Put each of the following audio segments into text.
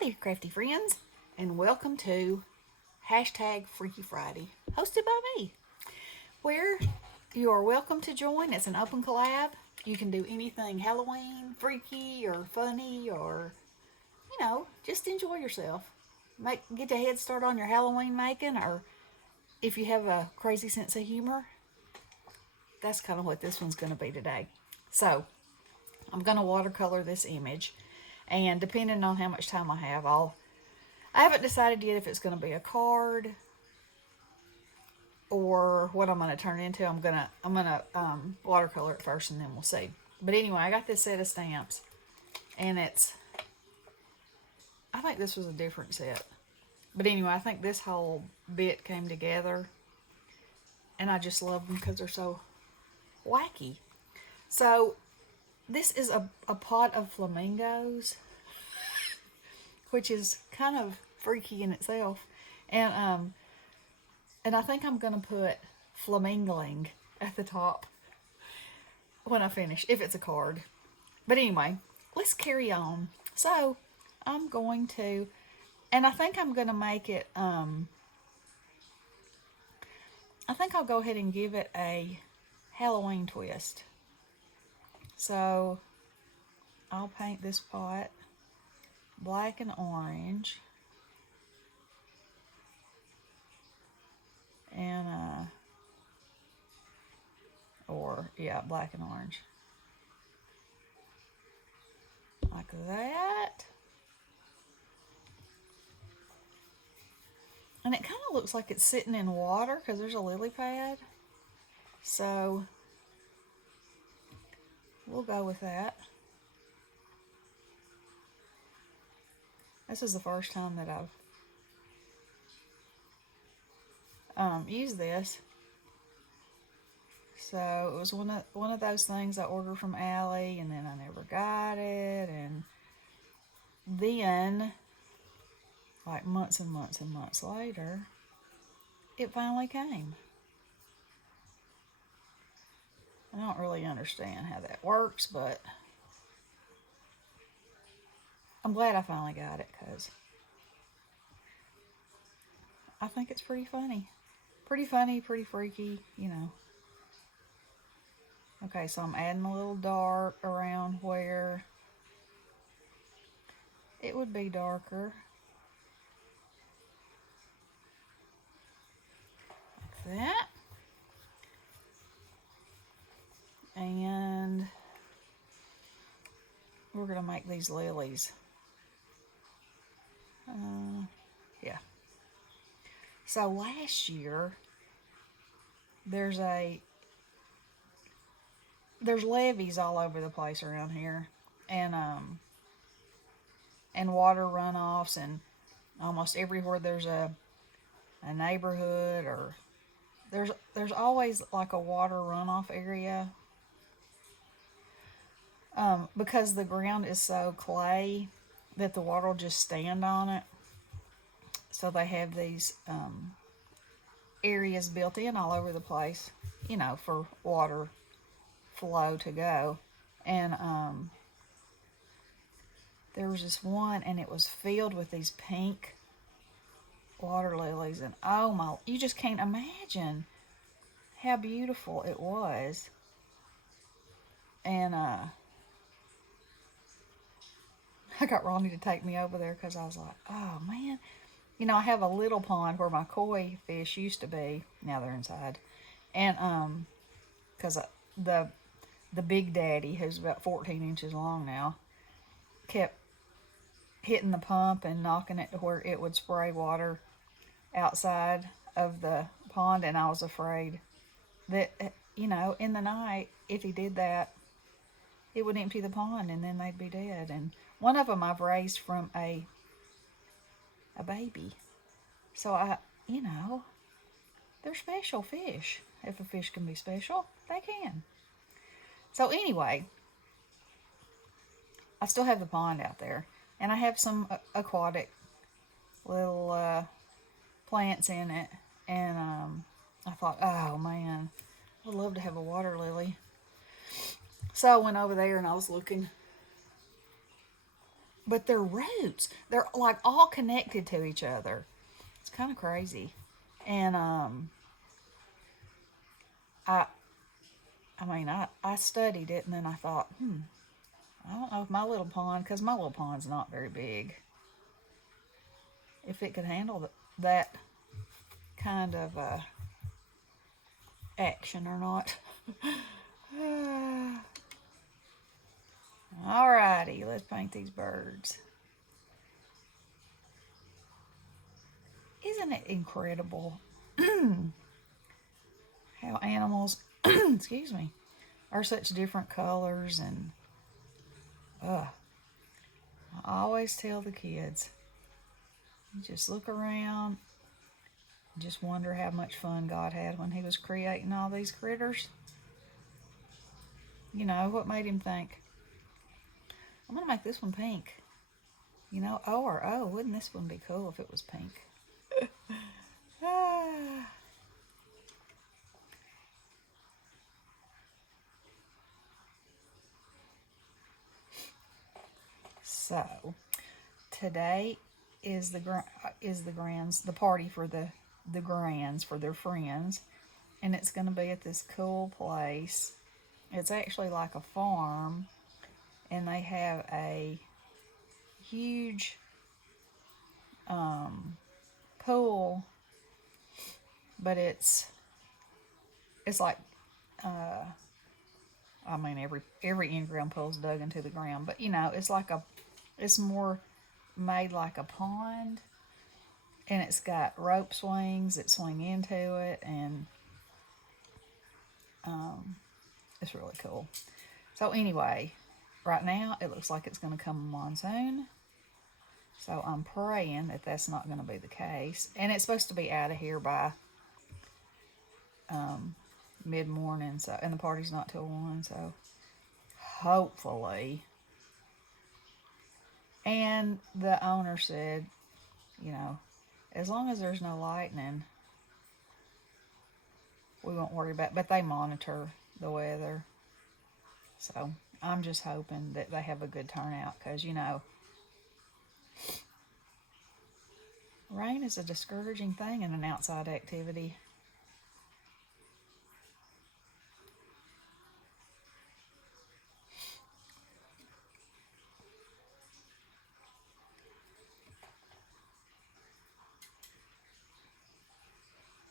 Hi there, crafty friends, and welcome to hashtag Freaky Friday, hosted by me, where you are welcome to join. It's an open collab. You can do anything Halloween, freaky, or funny, or just enjoy yourself. Get a head start on your Halloween making, or if you have a crazy sense of humor, that's kind of what this one's going to be today. So, I'm going to watercolor this image, and depending on how much time I have, I haven't decided yet if it's going to be a card or what I'm going to turn into. I'm gonna watercolor it first, and then we'll see. But anyway, I got this set of stamps, and I think this was a different set. But anyway, I think this whole bit came together, and I just love them because they're so wacky. So this is a pot of flamingos, which is kind of freaky in itself. And I think I'm gonna put flamingling at the top when I finish, if it's a card. But anyway, let's carry on. So I'm going to, and I think I'm gonna make it, I think I'll go ahead and give it a Halloween twist. So I'll paint this pot black and orange. And black and orange, like that. And it kind of looks like it's sitting in water because there's a lily pad, so we'll go with that. This is the first time that I've used this. So it was one of those things I ordered from Allie, and then I never got it, and then like months and months and months later, it finally came. I don't really understand how that works, but I'm glad I finally got it because I think it's pretty funny. Pretty funny, pretty freaky, Okay, so I'm adding a little dark around where it would be darker. Like that. And we're going to make these lilies. Yeah. So last year, there's levees all over the place around here, and water runoffs, and almost everywhere there's a neighborhood, or there's always like a water runoff area, because the ground is so clay that the water will just stand on it. So they have these areas built in all over the place, for water flow to go. And there was this one, and it was filled with these pink water lilies, and oh my, you just can't imagine how beautiful it was. And I got Ronnie to take me over there because I was like, oh man, I have a little pond where my koi fish used to be. Now they're inside, and because the big daddy, who's about 14 inches long now, kept hitting the pump and knocking it to where it would spray water outside of the pond, and I was afraid that, in the night, if he did that, it would empty the pond and then they'd be dead. And one of them I've raised from a baby. So they're special fish. If a fish can be special, they can. So anyway, I still have the pond out there, and I have some aquatic little plants in it, and I thought, oh man, I'd love to have a water lily. So I went over there and I was looking but their roots, they're like all connected to each other. It's kind of crazy. And I I mean, I studied it, and then I thought, I don't know if my little pond, because my little pond's not very big, if it could handle that kind of action or not. Alrighty, let's paint these birds. Isn't it incredible how animals, excuse me, are such different colors? And I always tell the kids, you just look around, just wonder how much fun God had when he was creating all these critters. You know, what made him think, I'm going to make this one pink? You know, wouldn't this one be cool if it was pink? So, today is the grands, the party for the grands, for their friends, and it's going to be at this cool place. It's actually like a farm, and they have a huge pool, but it's like I mean, every in-ground pool's dug into the ground, but you know, it's more made like a pond, and it's got rope swings that swing into it, and it's really cool. So anyway, right now it looks like it's going to come a monsoon, so I'm praying that that's not going to be the case, and it's supposed to be out of here by mid-morning, so, and the party's not till 1, so hopefully. And the owner said, you know, as long as there's no lightning, we won't worry about it. But they monitor the weather, so I'm just hoping that they have a good turnout, because, you know, rain is a discouraging thing in an outside activity.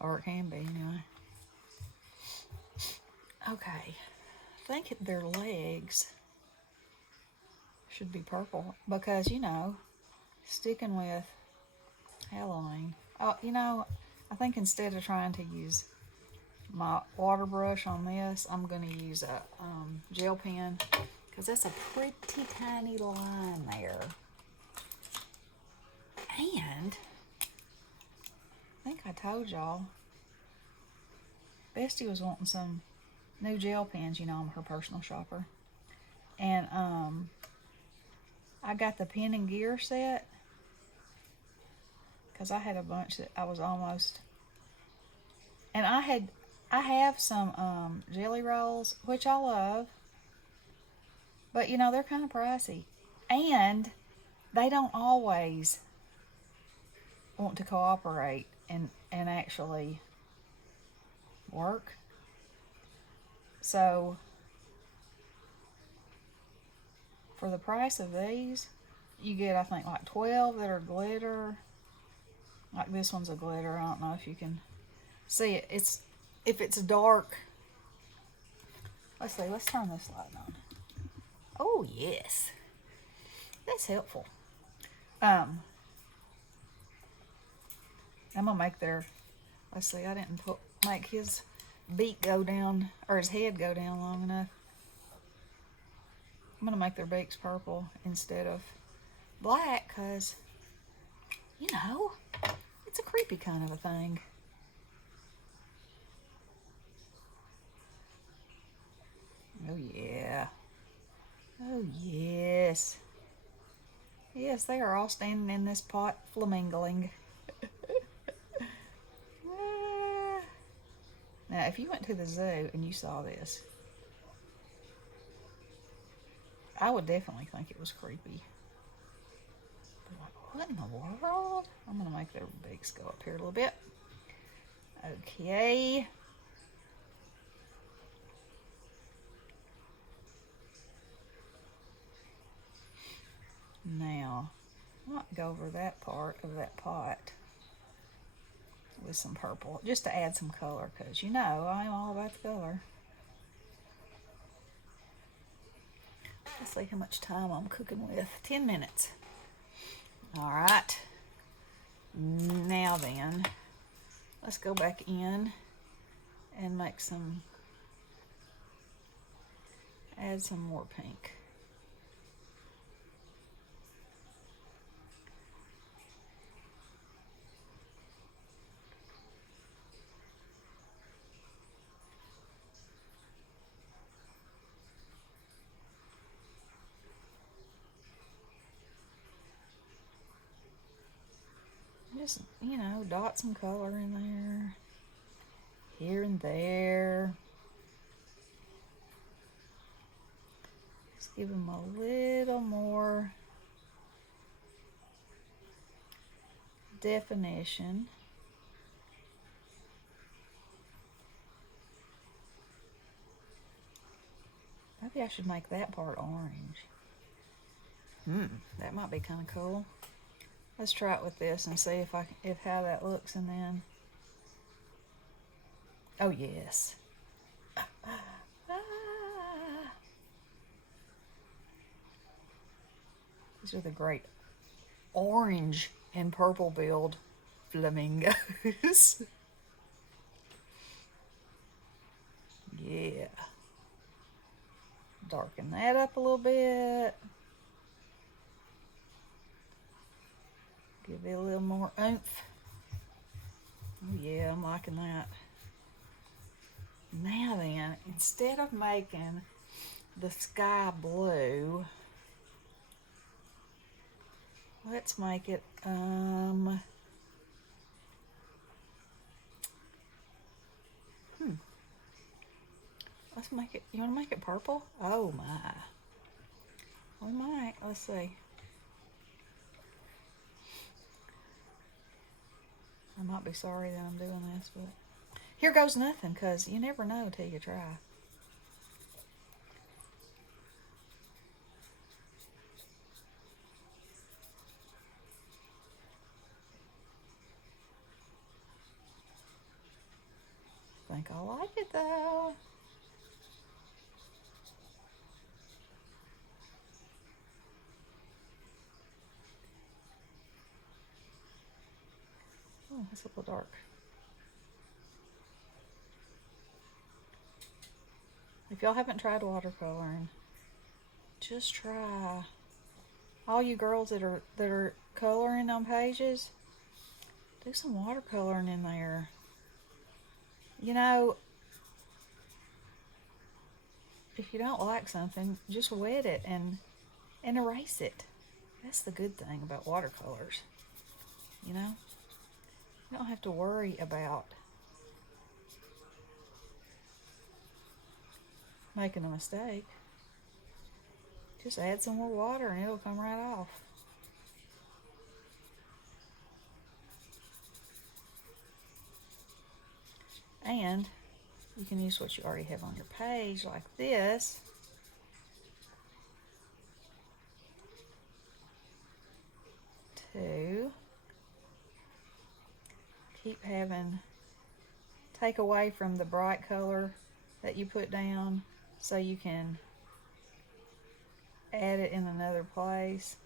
Or it can be, anyway. Okay, I think their legs should be purple, because, you know, sticking with Halloween. Oh, you know, I think instead of trying to use my water brush on this, I'm going to use a gel pen, because that's a pretty tiny line there. And I think I told y'all, Bestie was wanting some new gel pens. You know, I'm her personal shopper. And I got the pen and gear set, because I had a bunch that I was almost, and I have some jelly rolls, which I love, but you know, they're kind of pricey, and they don't always want to cooperate and actually work. So for the price of these, you get, I think, like 12 that are glitter. Like this one's a glitter. I don't know if you can see it. If it's dark. Let's see. Let's turn this light on. Oh yes, that's helpful. I'm gonna make their. Let's see. I didn't make his beak go down, or his head go down long enough. I'm gonna make their beaks purple instead of black, because, you know, it's a creepy kind of a thing. Oh yeah. Oh yes. Yes, they are all standing in this pot flamingoing. Now, if you went to the zoo and you saw this, I would definitely think it was creepy. What in the world? I'm going to make their beaks go up here a little bit. Okay. Now, I might go over that part of that pot with some purple, just to add some color, because you know I'm all about the color. Let's see how much time I'm cooking with. 10 minutes. All right. Now then, let's go back in and make some, add some more pink. Just, you know, dot some color in there, here and there. Just give them a little more definition. Maybe I should make that part orange. That might be kind of cool. Let's try it with this and see if how that looks, and then. Oh yes. These are the great orange and purple billed flamingos. Yeah. Darken that up a little bit. Give it a little more oomph. Oh yeah, I'm liking that. Now then, instead of making the sky blue, let's make it, let's make it, you want to make it purple? Oh my. We might, let's see. I might be sorry that I'm doing this, but here goes nothing, because you never know till you try. I think I like it though. Oh, it's a little dark. If y'all haven't tried watercoloring, just try. All you girls that are coloring on pages, do some watercoloring in there. You know, if you don't like something, just wet it and erase it. That's the good thing about watercolors. You know, you don't have to worry about making a mistake. Just add some more water and it'll come right off. And you can use what you already have on your page, like this, to keep having, take away from the bright color that you put down, so you can add it in another place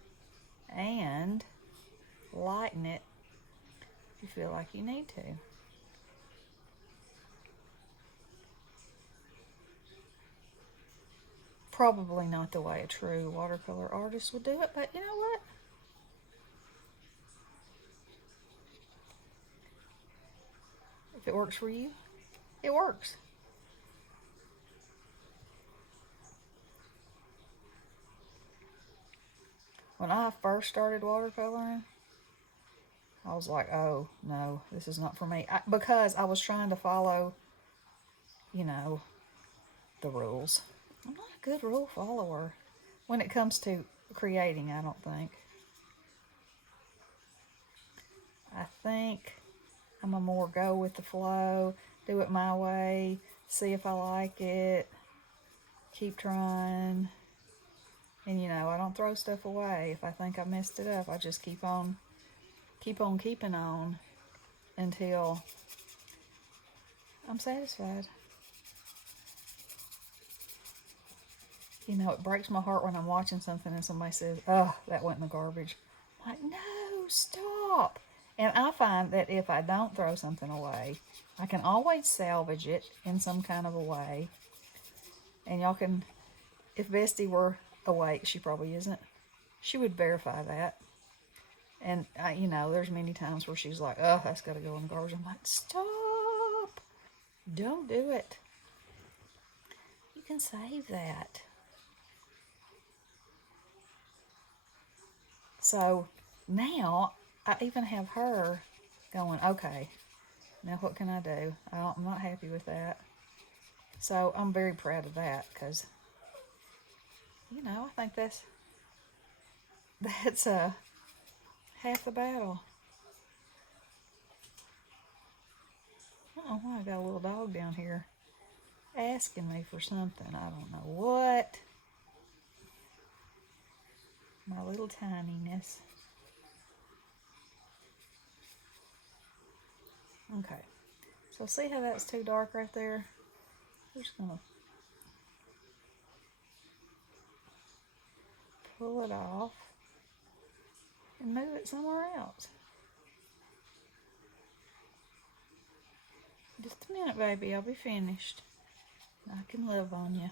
and lighten it if you feel like you need to. Probably not the way a true watercolor artist would do it, but you know what? If it works for you, it works. When I first started watercoloring, I was like, oh no, this is not for me. Because I was trying to follow, you know, the rules. I'm not a good rule follower when it comes to creating, I don't think. think I'm gonna more go with the flow, do it my way, see if I like it, keep trying. And you know, I don't throw stuff away. If I think I messed it up, I just keep on keeping on until I'm satisfied. You know, it breaks my heart when I'm watching something and somebody says, "Oh, that went in the garbage." I'm like, no, stop. And I find that if I don't throw something away, I can always salvage it in some kind of a way. And y'all can, if Bestie were awake, she probably isn't, she would verify that. And, you know, there's many times where she's like, "Oh, that's got to go in the garbage." I'm like, stop. Don't do it. You can save that. So now I even have her going, okay, now what can I do? I'm not happy with that. So I'm very proud of that because, you know, I think that's half the battle. Oh, I got a little dog down here asking me for something. I don't know what. My little tininess. Okay. So see how that's too dark right there? We're just going to pull it off and move it somewhere else. Just a minute, baby. I'll be finished. I can love on you.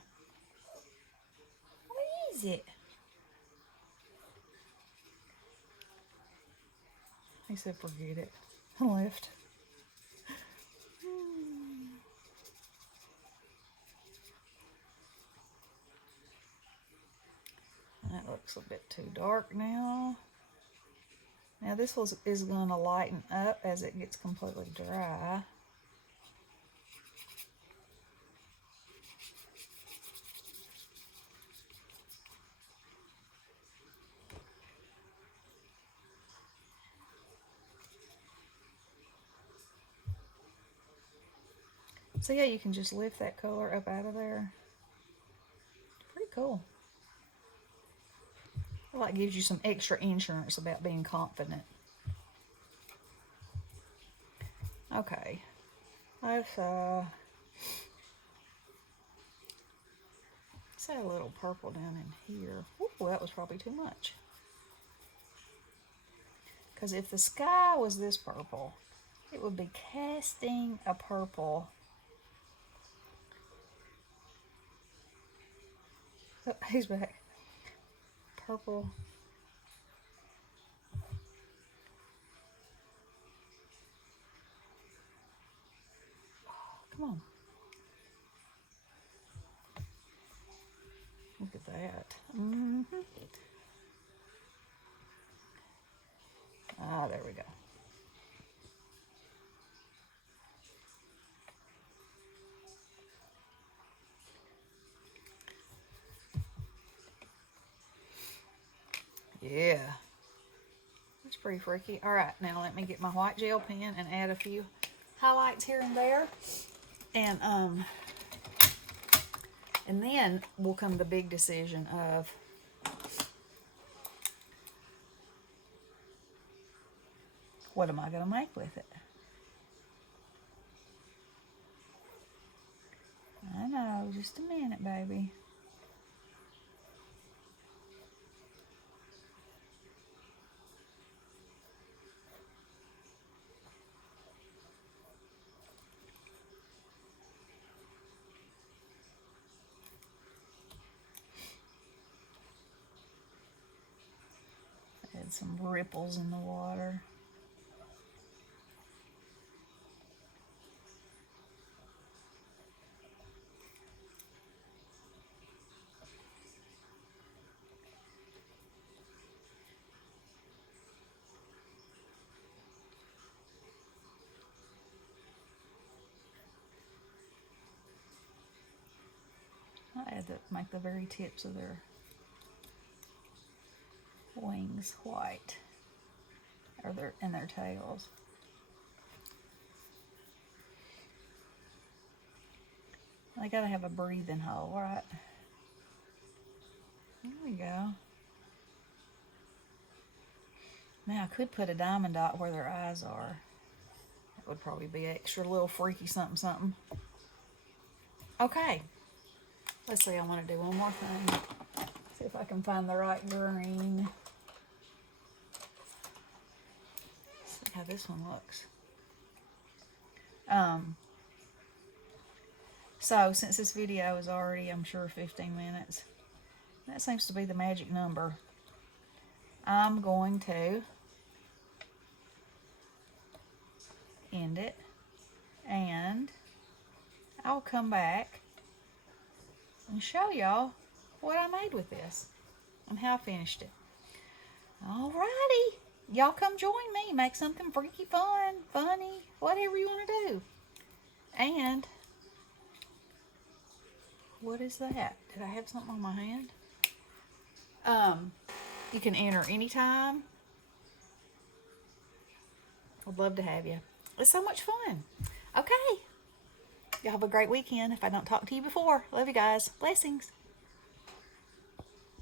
What is it? He said, forget it. I left. That looks a bit too dark now. Now this is going to lighten up as it gets completely dry. See how you can just lift that color up out of there? Pretty cool. It like gives you some extra insurance about being confident. Okay. Let's add a little purple down in here. Ooh, that was probably too much. Because if the sky was this purple, it would be casting a purple. Oh, he's back. Purple. Come on. Look at that. Ah, there we go. Yeah. That's pretty freaky. All right, now let me get my white gel pen and add a few highlights here and there. And then will come the big decision of what am I going to make with it? I know, just a minute, baby. Add some ripples in the water. I add make the very tips of their wings white, or their tails. They gotta have a breathing hole, right? There we go. Now I could put a diamond dot where their eyes are. That would probably be extra little freaky something something. Okay. Let's see, I want to do one more thing. See if I can find the right green. See how this one looks. So since this video is already, I'm sure, 15 minutes, that seems to be the magic number. I'm going to end it, and I'll come back and show y'all what I made with this and how I finished it. Alrighty, y'all come join me, make something freaky fun, funny, whatever you want to do. And what is that? Did I have something on my hand? You can enter anytime. I'd love to have you. It's so much fun. Okay. Y'all have a great weekend if I don't talk to you before. Love you guys. Blessings.